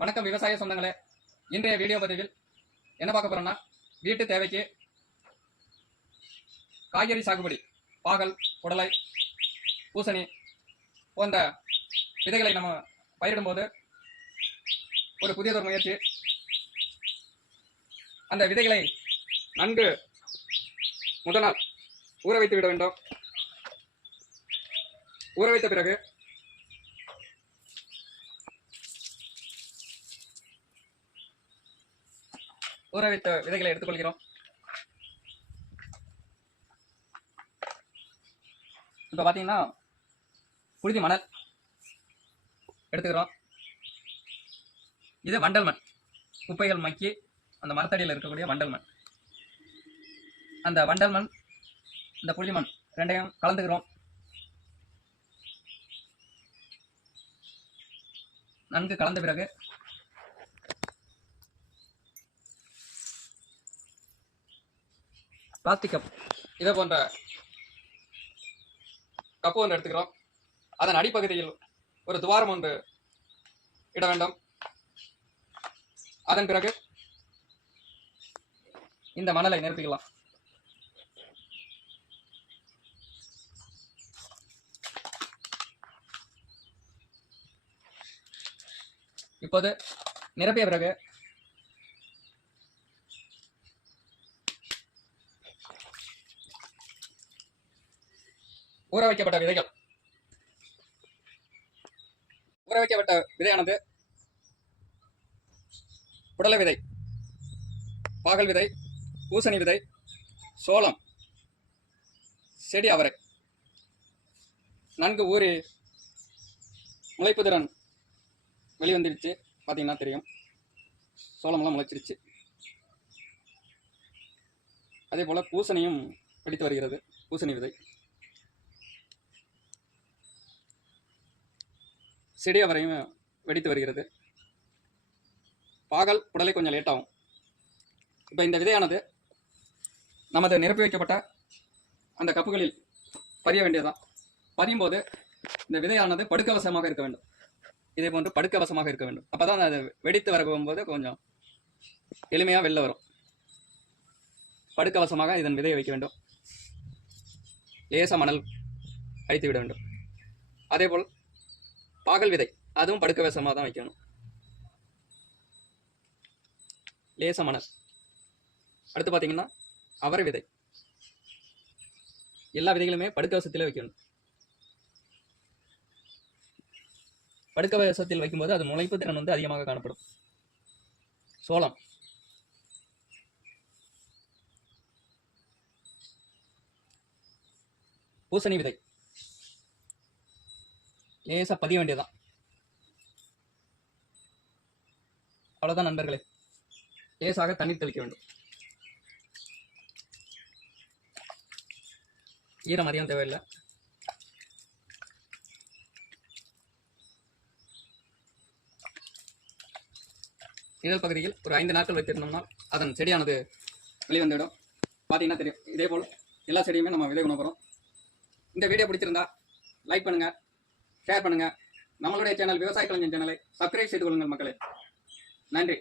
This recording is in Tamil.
வணக்கம் விவசாய சொந்தங்களே. இன்றைய வீடியோ பதிவில் என்ன பார்க்க போறோம்னா, வீட்டு தேவைக்கு காய்கறி சாகுபடி, பாகல், புடலை, பூசணி போன்ற விதைகளை நம்ம பயிரிடும்போது ஒரு புதியதொரு முயற்சி. அந்த விதைகளை நன்கு முதல் நாள் ஊற வைத்து விட வேண்டும். ஊற வைத்த பிறகு ஊற வைத்த விதைகளை எடுத்துக்கொள்கிறோம். இப்போ பார்த்தீங்கன்னா புழுதி மணல் எடுத்துக்கிறோம். இது வண்டல் மண், குப்பைகள் மக்கி அந்த மரத்தடியில் இருக்கக்கூடிய வண்டல் மண். அந்த வண்டல் மண், இந்த புழுதி மண் ரெண்டையும் கலந்துக்கிறோம். நன்கு கலந்த பிறகு பிளாஸ்டிக் கப், இதை போன்ற கப்பு ஒன்று எடுத்துக்கிறோம். அதன் அடிப்பகுதியில் ஒரு துவாரம் ஒன்று இட வேண்டும். அதன் பிறகு இந்த மணலை நிரப்பிக்கலாம். இப்போது நிரப்பிய பிறகு ஊற வைக்கப்பட்ட விதைகள், ஊற வைக்கப்பட்ட விதையானது புடலை விதை, பாகல் விதை, பூசணி விதை, சோளம், செடி அவரை நன்கு ஊறி முளைப்பு திறன் வெளிவந்துருச்சு. பார்த்தீங்கன்னா தெரியும், சோளமெல்லாம் முளைச்சிருச்சு. அதே போல பூசணியும் வெடித்து வருகிறது. பூசணி விதை, செடி அவரையும் வெடித்து வருகிறது. பாகல், புடலை கொஞ்சம் லேட் ஆகும். இப்போ இந்த விதையானது நமது நிரப்பி வைக்கப்பட்ட அந்த கப்புகளில் பதிய வேண்டியதுதான். பதியும் போது இந்த விதையானது படுக்கவசமாக இருக்க வேண்டும். இதே போன்று படுக்கவசமாக இருக்க வேண்டும். அப்பதான் அது வெடித்து வர போகும்போது கொஞ்சம் எளிமையாக வெளில வரும். படுக்கவசமாக இதன் விதையை வைக்க வேண்டும். லேச மணல் அடித்து விட வேண்டும். அதேபோல் பாகல் விதை, அதுவும் படுக்கவசமாக தான் வைக்கணும். லேச மணல். அடுத்து பார்த்தீங்கன்னா அவரை விதை, எல்லா விதைகளுமே படுக்கவசத்தில் வைக்கணும். படுக்கவசத்தில் வைக்கும்போது அது முளைப்பு திறன் வந்து அதிகமாக காணப்படும். சோளம், பூசணி விதை லேசா பதிய வேண்டியதுதான். அவ்வளவுதான் நண்பர்களே. லேசாக தண்ணீர் தெளிக்க வேண்டும். ஈரம் அதிகம் தேவையில்லை. நிழல் பகுதியில் ஒரு 5 நாட்கள் வைத்திருந்தோம்னா அதன் செடியானது வெளிவந்துவிடும். பார்த்தீங்கன்னா தெரியும். இதே போல் எல்லா செடியுமே நம்ம விதை பண்ண போகிறோம். இந்த வீடியோ பிடிச்சிருந்தா லைக் பண்ணுங்க, ஷேர் பண்ணுங்க. நம்மளுடைய சேனல் விவசாய கலைஞன் சேனலை சப்ஸ்கிரைப் செய்து கொள்ளுங்கள் மக்களே. நன்றி.